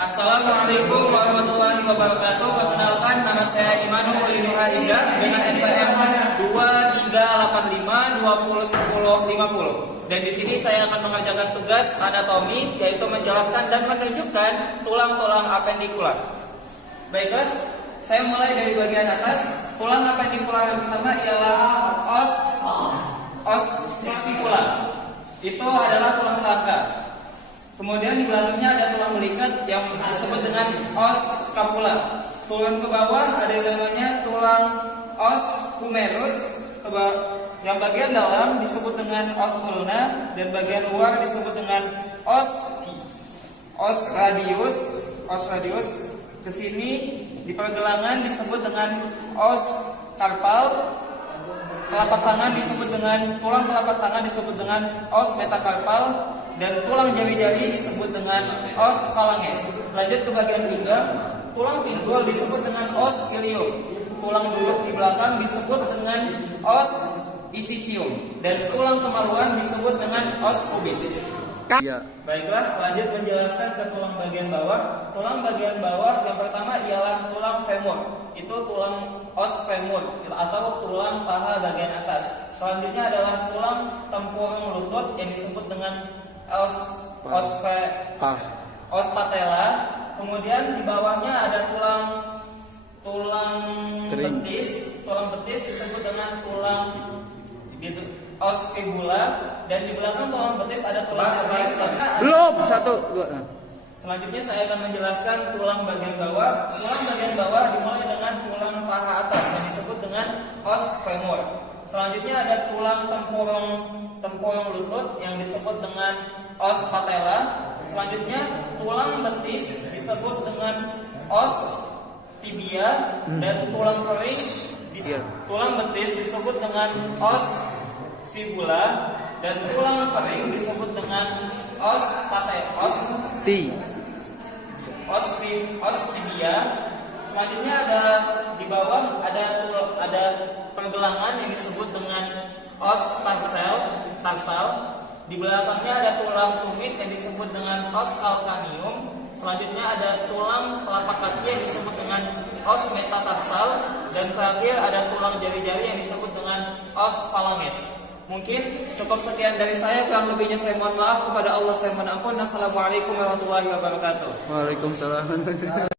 Assalamualaikum warahmatullahi wabarakatuh. Perkenalkan, nama saya Imanul Hulinuha Indah dengan NPM 2385201050. Dan di sini saya akan mengerjakan tugas anatomi, yaitu menjelaskan dan menunjukkan tulang-tulang apendikular. Baiklah, saya mulai dari bagian atas. Tulang apendikular yang pertama ialah os scapula. Itu adalah tulang selangkah. Kemudian di belakangnya ada tulang belikat yang disebut dengan os scapula. Turun ke bawah ada yang namanya tulang os humerus. Yang bagian dalam disebut dengan os ulna dan bagian luar disebut dengan os radius. Os radius ke sini di pergelangan disebut dengan os carpal. Telapak tangan disebut dengan tulang telapak tangan disebut dengan os metacarpal. Dan tulang jari-jari disebut dengan os phalanges. Lanjut ke bagian pinggang, tulang pinggul disebut dengan os ilium. Tulang duduk di belakang disebut dengan os ischium. Dan tulang kemaluan disebut dengan os pubis. Baiklah, lanjut menjelaskan ke tulang bagian bawah. Tulang bagian bawah yang pertama ialah tulang femur. Itu tulang os femur atau tulang paha bagian atas. Selanjutnya adalah tulang tempurung lutut yang disebut dengan os patella. Kemudian di bawahnya ada tulang betis. Tulang betis disebut dengan tulang os fibula. Dan di belakang tulang betis ada tulang belum 1, 2. Selanjutnya saya akan menjelaskan tulang bagian bawah. Tulang bagian bawah dimulai dengan tulang paha atas yang disebut dengan os femur. Selanjutnya ada tulang tempurung lutut yang disebut dengan os patella. Selanjutnya tulang betis disebut dengan os tibia. Dan tulang kering tulang betis disebut dengan os fibula. Dan tulang kering disebut dengan os tibia. Selanjutnya ada di bawah ada pergelangan yang disebut dengan os tarsal. Di belakangnya ada tulang tumit yang disebut dengan os calcaneum. Selanjutnya ada tulang telapak kaki yang disebut dengan os metatarsal. Dan terakhir ada tulang jari-jari yang disebut dengan os phalanges. Mungkin cukup sekian dari saya, kurang lebihnya saya mohon maaf. Kepada Allah saya mohon ampun. Assalamualaikum warahmatullahi wabarakatuh. Waalaikumsalam.